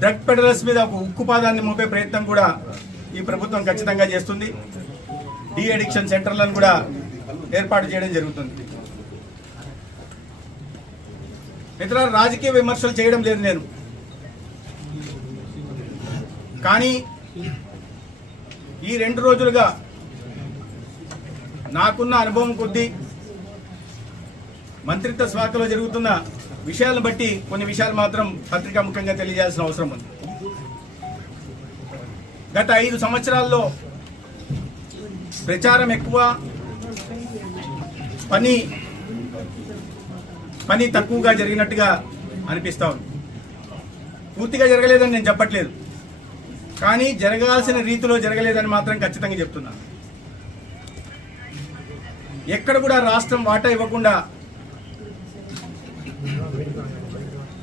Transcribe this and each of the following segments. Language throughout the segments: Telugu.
డ్రగ్ పెడలర్స్ మీద ఒక ఉక్కుపాదాన్ని మోపే ప్రయత్నం కూడా ఈ ప్రభుత్వం ఖచ్చితంగా చేస్తుంది. డి అడిక్షన్ సెంటర్లను కూడా ఏర్పాటు చేయడం జరుగుతుంది. ఇతర రాజకీయ విమర్శలు చేయడం లేదు నేను, కానీ ఈ 2 రోజులుగా నాకున్న అనుభవం కొద్దీ మంత్రిత్వ శాఖలో జరుగుతున్న విషయాలను బట్టి కొన్ని విషయాలు మాత్రం పత్రికా ముఖ్యంగా తెలియజేయాల్సిన అవసరం ఉంది. గత 5 సంవత్సరాల్లో ప్రచారం ఎక్కువ, పని తక్కువగా జరిగినట్టుగా అనిపిస్తా ఉంది. పూర్తిగా జరగలేదని నేను చెప్పట్లేదు, కానీ జరగాల్సిన రీతిలో జరగలేదని మాత్రం ఖచ్చితంగా చెప్తున్నాను. ఎక్కడ కూడా రాష్ట్రం వాటా ఇవ్వకుండా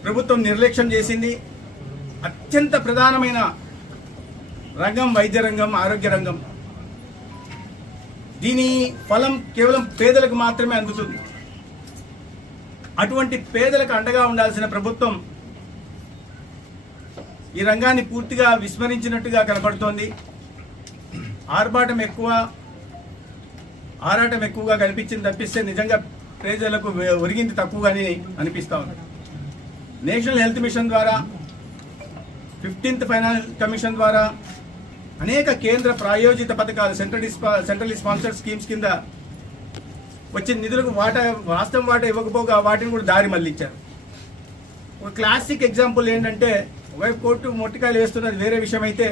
ప్రభుత్వం నిర్లక్ష్యం చేసింది. అత్యంత ప్రధానమైన రంగం వైద్య రంగం, ఆరోగ్య రంగం. దీని ఫలం కేవలం పేదలకు మాత్రమే అందుతుంది. అటువంటి పేదలకు అండగా ఉండాల్సిన ప్రభుత్వం ఈ రంగాన్ని పూర్తిగా విస్మరించినట్టుగా కనపడుతోంది. ఆరాటం ఎక్కువగా కనిపించింది తప్పిస్తే నిజంగా ప్రజలకు ఒరిగింది తక్కువగానే అనిపిస్తా ఉంది. నేషనల్ హెల్త్ మిషన్ ద్వారా, 15th ఫైనాన్స్ కమిషన్ ద్వారా అనేక కేంద్ర ప్రాయోజిత పథకాలు, సెంట్రల్ స్పాన్సర్డ్ స్కీమ్స్ కింద వచ్చిన నిధులకు వాస్తవం వాటా ఇవ్వకపోగా వాటిని కూడా దారి మళ్లించారు. ఒక క్లాసిక్ ఎగ్జాంపుల్ ఏంటంటే, ఒకవైపు కోర్టు మొట్టికాయలు వేస్తున్నది వేరే విషయం అయితే,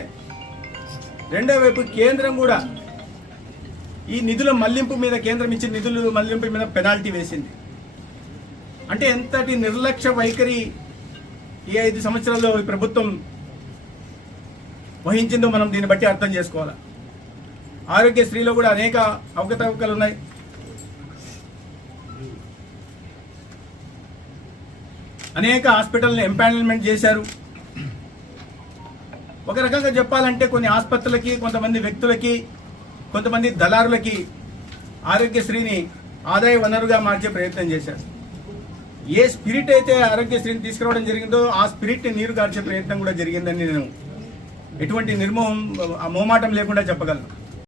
రెండో వైపు కేంద్రం కూడా ఈ నిధుల మళ్లింపు మీద, కేంద్రం ఇచ్చిన నిధుల మళ్లింపు మీద పెనాల్టీ వేసింది. అంటే ఎంతటి నిర్లక్ష్య వైఖరి ఈ 5 సంవత్సరాల్లో ఈ ప్రభుత్వం వహించిందో మనం దీన్ని బట్టి అర్థం చేసుకోవాలి. ఆరోగ్యశ్రీలో కూడా అనేక అవకతవకలు ఉన్నాయి. అనేక హాస్పిటల్ని ఎంపానల్మెంట్ చేశారు. ఒక రకంగా చెప్పాలంటే కొన్ని ఆసుపత్రులకి, కొంతమంది వ్యక్తులకి, కొంతమంది దళారులకి ఆరోగ్యశ్రీని ఆదాయ వనరుగా మార్చే ప్రయత్నం చేశారు. ఏ స్పిరిట్ అయితే ఆరోగ్యశ్రీని తీసుకురావడం జరిగిందో ఆ స్పిరిట్ని నీరు గార్చే ప్రయత్నం కూడా జరిగిందని నేను ఎటువంటి మోమాటం లేకుండా చెప్పగలను.